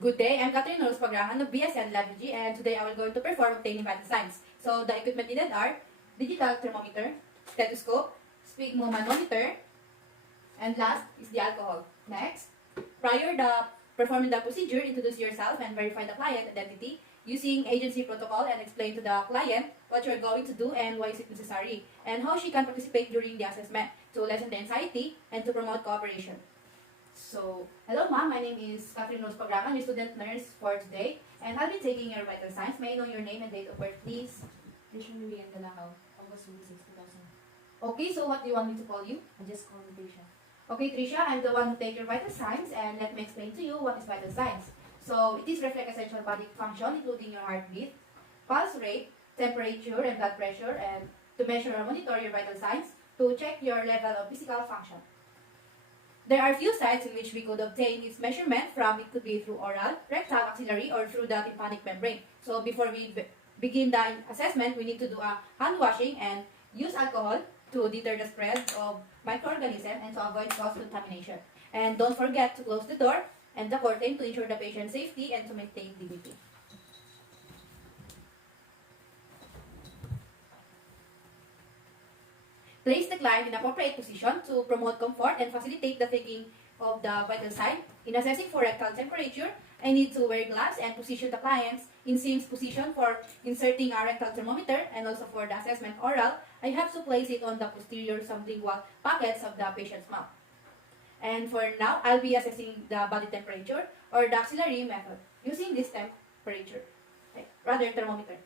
Good day, I'm Catherine Rose Pagrangan of BSN LabG, and today I will going to perform obtaining vital signs. So the equipment needed are digital thermometer, stethoscope, sphygmomanometer, and last is the alcohol. Next, prior the performing the procedure, introduce yourself and verify the client identity using agency protocol and explain to the client what you're going to do and why is it necessary and how she can participate during the assessment to lessen the anxiety and to promote cooperation. So, hello ma'am, my name is Catherine Rose Pagrangan, your student nurse for today, and I'll be taking your vital signs. May I know your name and date of birth, please? Trisha Vivian Dalahaw, August 26, 2000. Okay, so what do you want me to call you? I just called Trisha. Okay, Trisha, I'm the one who take your vital signs, and let me explain to you what is vital signs. So, it is reflect essential body function, including your heartbeat, pulse rate, temperature, and blood pressure, and to measure or monitor your vital signs, to check your level of physical function. There are few sites in which we could obtain this measurement from. It could be through oral, rectal, axillary, or through the tympanic membrane. So before we begin the assessment, we need to do a hand washing and use alcohol to deter the spread of microorganisms and to avoid cross-contamination. And don't forget to close the door and the curtain to ensure the patient's safety and to maintain dignity. Place the client in appropriate position to promote comfort and facilitate the taking of the vital sign. In assessing for rectal temperature, I need to wear gloves and position the clients in same position for inserting a rectal thermometer, and also for the assessment oral, I have to place it on the posterior sublingual pockets of the patient's mouth. And for now, I'll be assessing the body temperature or the axillary method using this temperature, rather thermometer.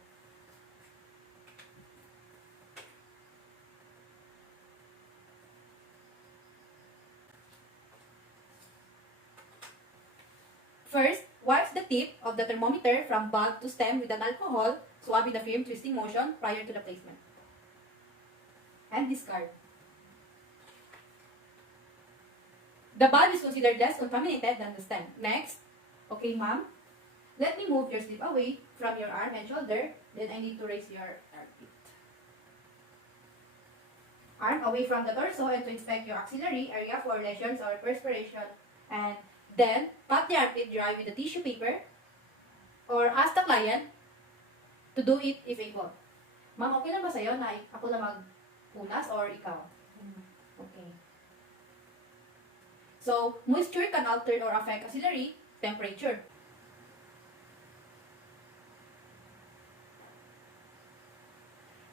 First, wipe the tip of the thermometer from bulb to stem with an alcohol, swabbing the film twisting motion prior to the placement. And discard. The bulb is considered less contaminated than the stem. Next, okay ma'am, let me move your sleeve away from your arm and shoulder, then I need to raise your armpit. Arm away from the torso and to inspect your axillary area for lesions or perspiration, and then, pat the armpit dry with a tissue paper or ask the client to do it if able. Ma'am, okay lang ba sa'yo na ako lang magpunas or ikaw? Okay. So, moisture can alter or affect axillary temperature.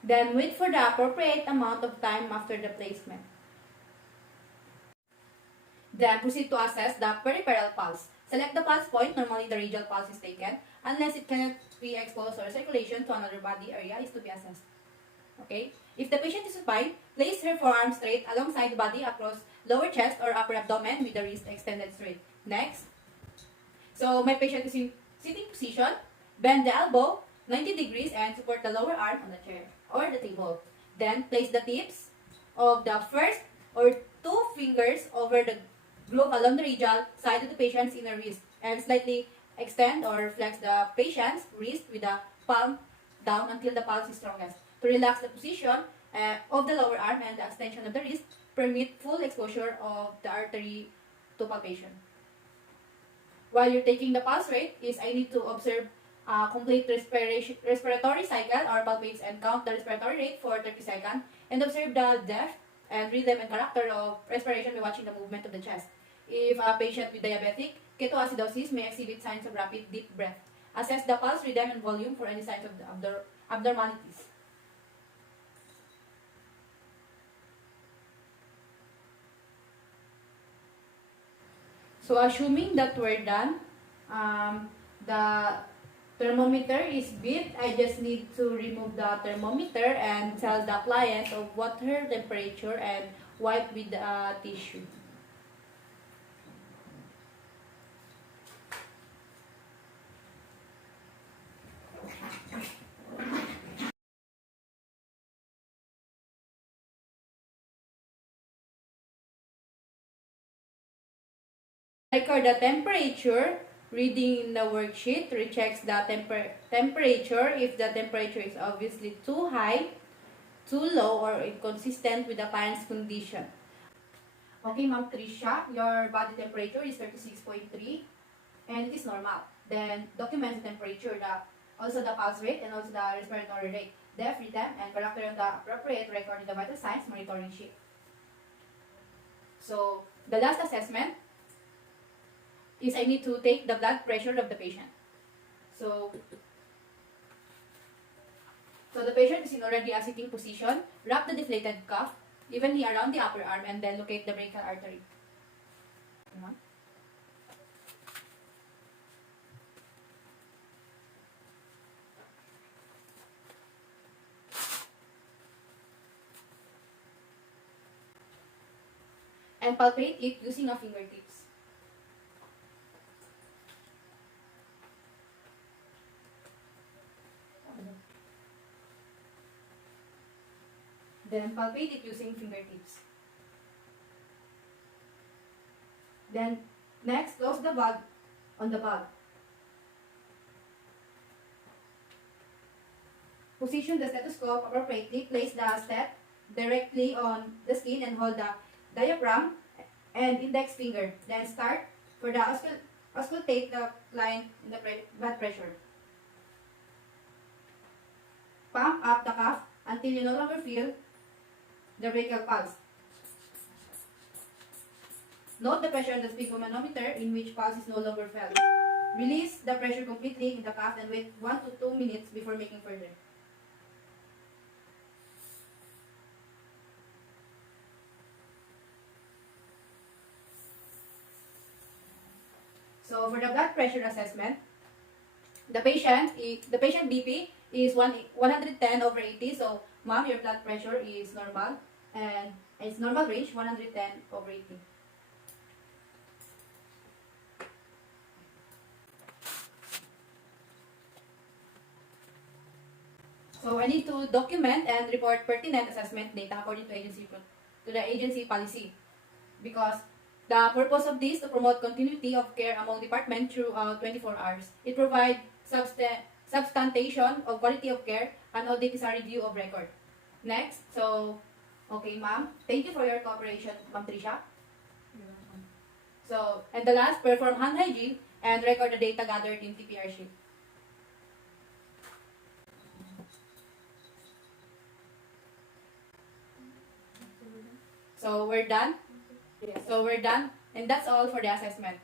Then, wait for the appropriate amount of time after the placement. Then, proceed to assess the peripheral pulse. Select the pulse point. Normally, the radial pulse is taken. Unless it cannot be exposed or circulation to another body area is to be assessed. Okay? If the patient is supine, place her forearm straight alongside the body across lower chest or upper abdomen with the wrist extended straight. Next. So, my patient is in sitting position. Bend the elbow 90 degrees and support the lower arm on the chair or the table. Then, place the tips of the first or two fingers over the glove along the radial side of the patient's inner wrist and slightly extend or flex the patient's wrist with the palm down until the pulse is strongest. To relax the position of the lower arm and the extension of the wrist, permit full exposure of the artery to palpation. While you're taking the pulse rate, I need to observe a complete respiratory cycle or palpates and count the respiratory rate for 30 seconds and observe the depth and rhythm and character of respiration by watching the movement of the chest. If a patient with diabetic ketoacidosis may exhibit signs of rapid deep breath. Assess the pulse, rhythm, and volume for any signs of the abnormalities. So assuming that we're done, the thermometer is beat, I just need to remove the thermometer and tell the client of what her temperature and wipe with the tissue. Record the temperature. Reading in the worksheet rechecks the temperature if the temperature is obviously too high, too low, or inconsistent with the client's condition. Okay, Ma'am Trisha, your body temperature is 36.3 and it is normal. Then document the temperature, also the pulse rate, and also the respiratory rate, depth, rhythm, and character on the appropriate record in the vital signs monitoring sheet. So the last assessment is I need to take the blood pressure of the patient. So the patient is in already a sitting position. Wrap the deflated cuff evenly around the upper arm and then locate the brachial artery. And palpate it using a fingertips. Then palpate it using fingertips. Then next, close the valve on the valve. Position the stethoscope appropriately. Place the stet directly on the skin and hold the diaphragm and index finger. Then start for the auscultate the client in the blood pressure. Pump up the cuff until you no longer feel the brachial pulse. Note the pressure on the sphygmomanometer in which pulse is no longer felt. Release the pressure completely in the cuff and wait 1 to 2 minutes before making further. So for the blood pressure assessment, the patient BP is 110 over 80. So ma'am, your blood pressure is normal and it's normal range 110 over 80. So I need to document and report pertinent assessment data according to the agency policy, because the purpose of this is to promote continuity of care among departments throughout 24 hours. It provides substantiation of quality of care, and audit is a review of record. Next, so, okay ma'am, thank you for your cooperation, Ma'am Trisha. So, and the last, perform hand hygiene and record the data gathered in TPR sheet. So we're done. So we're done, and that's all for the assessment.